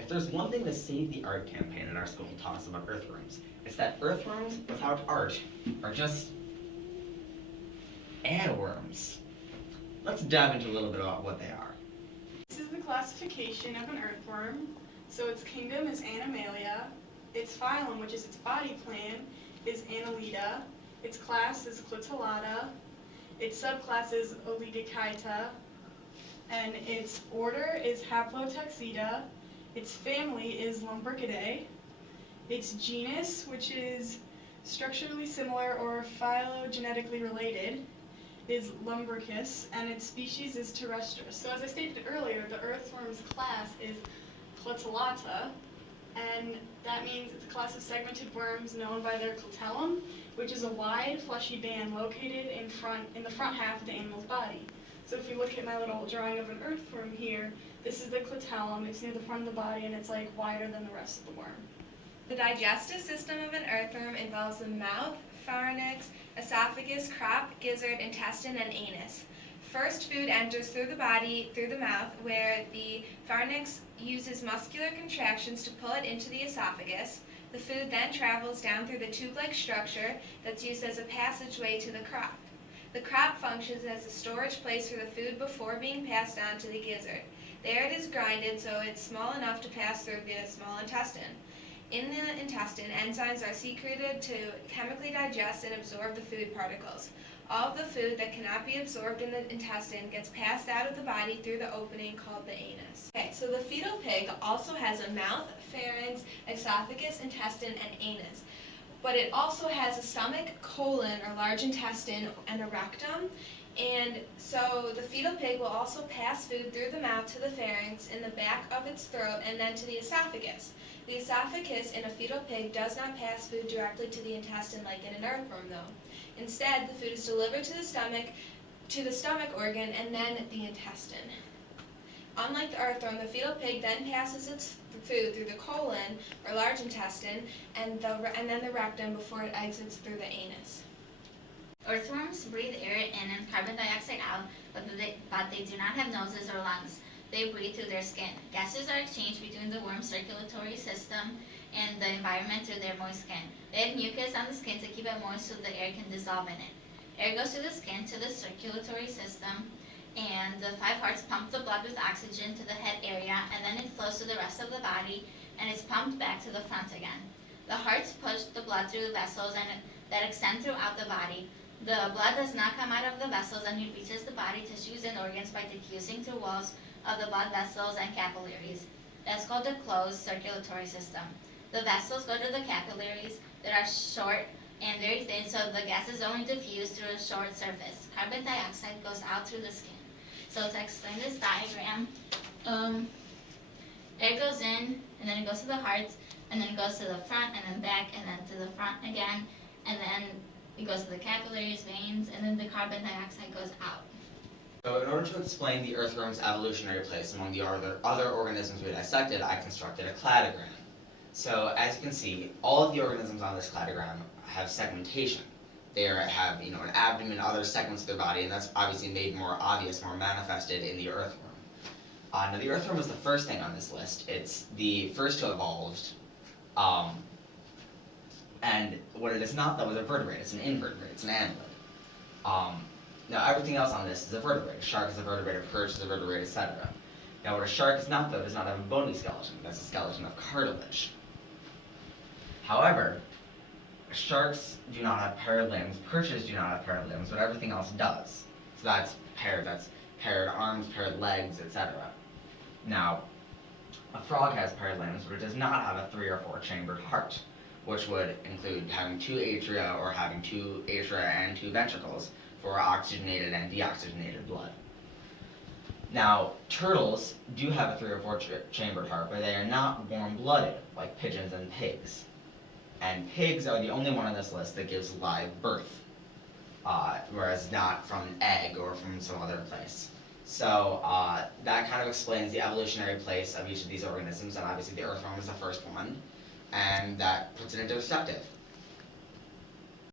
If there's one thing the Save the Art campaign in our school taught us about earthworms, it's that earthworms without art are just airworms. Let's dive into a little bit about what they are. This is the classification of an earthworm. So its kingdom is Animalia, its phylum, which is its body plan, is Annelida, its class is Clitellata, its subclass is Oligochaeta, and its order is Haplotuxida, its family is Lumbrichidae, its genus, which is structurally similar or phylogenetically related, is Lumbricus, and its species is Terrestris. So as I stated earlier, the earthworm's class is Clitellata, and that means it's a class of segmented worms known by their clitellum, which is a wide, fleshy band located in the front half of the animal's body. So if you look at my little drawing of an earthworm here, this is the clitellum, it's near the front of the body, and it's like wider than the rest of the worm. The digestive system of an earthworm involves the mouth, pharynx, esophagus, crop, gizzard, intestine, and anus. First, food enters through the body, through the mouth, where the pharynx uses muscular contractions to pull it into the esophagus. The food then travels down through the tube-like structure that's used as a passageway to the crop. The crop functions as a storage place for the food before being passed on to the gizzard. There it is grinded so it's small enough to pass through the small intestine. In the intestine, enzymes are secreted to chemically digest and absorb the food particles. All of the food that cannot be absorbed in the intestine gets passed out of the body through the opening called the anus. Okay, so the fetal pig also has a mouth, pharynx, esophagus, intestine, and anus. But it also has a stomach, colon, or large intestine, and a rectum. And so the fetal pig will also pass food through the mouth to the pharynx, in the back of its throat, and then to the esophagus. The esophagus in a fetal pig does not pass food directly to the intestine like in an earthworm, though. Instead, the food is delivered to the stomach organ, and then the intestine. Unlike the earthworm, the fetal pig then passes its food through the colon, or large intestine, and then the rectum before it exits through the anus. Earthworms breathe air in and carbon dioxide out, but they do not have noses or lungs. They breathe through their skin. Gases are exchanged between the worm's circulatory system and the environment through their moist skin. They have mucus on the skin to keep it moist so the air can dissolve in it. Air goes through the skin to the circulatory system, and the 5 hearts pump the blood with oxygen to the head area, and then it flows to the rest of the body, and is pumped back to the front again. The hearts push the blood through the vessels that extend throughout the body. The blood does not come out of the vessels and it reaches the body tissues and organs by diffusing through walls of the blood vessels and capillaries. That's called the closed circulatory system. The vessels go to the capillaries that are short and very thin, so the gases only diffuse through a short surface. Carbon dioxide goes out through the skin. So to explain this diagram, air goes in, and then it goes to the heart, and then it goes to the front, and then back, and then to the front again, and then it goes to the capillaries, veins, and then the carbon dioxide goes out. So in order to explain the earthworm's evolutionary place among the other organisms we dissected, I constructed a cladogram. So as you can see, all of the organisms on this cladogram have segmentation. They have an abdomen and other segments of their body, and that's obviously made more obvious, more manifested in the earthworm. Now the earthworm was the first thing on this list. It's the first to have evolved. And what it is not, though, is a vertebrate. It's an invertebrate. It's an annelid. Now, everything else on this is a vertebrate. A shark is a vertebrate, a perch is a vertebrate, etc. Now, what a shark is not, though, does not have a bony skeleton. That's a skeleton of cartilage. However, sharks do not have paired limbs, perches do not have paired limbs, but everything else does. So that's paired arms, paired legs, etc. Now, a frog has paired limbs, but it does not have a 3 or 4 chambered heart, which would include having 2 atria or having 2 atria and 2 ventricles for oxygenated and deoxygenated blood. Now, turtles do have a 3 or 4 chambered heart, but they are not warm-blooded like pigeons and pigs. And pigs are the only one on this list that gives live birth, whereas not from an egg or from some other place. So that kind of explains the evolutionary place of each of these organisms, and obviously the earthworm is the first one, and that puts it into perspective.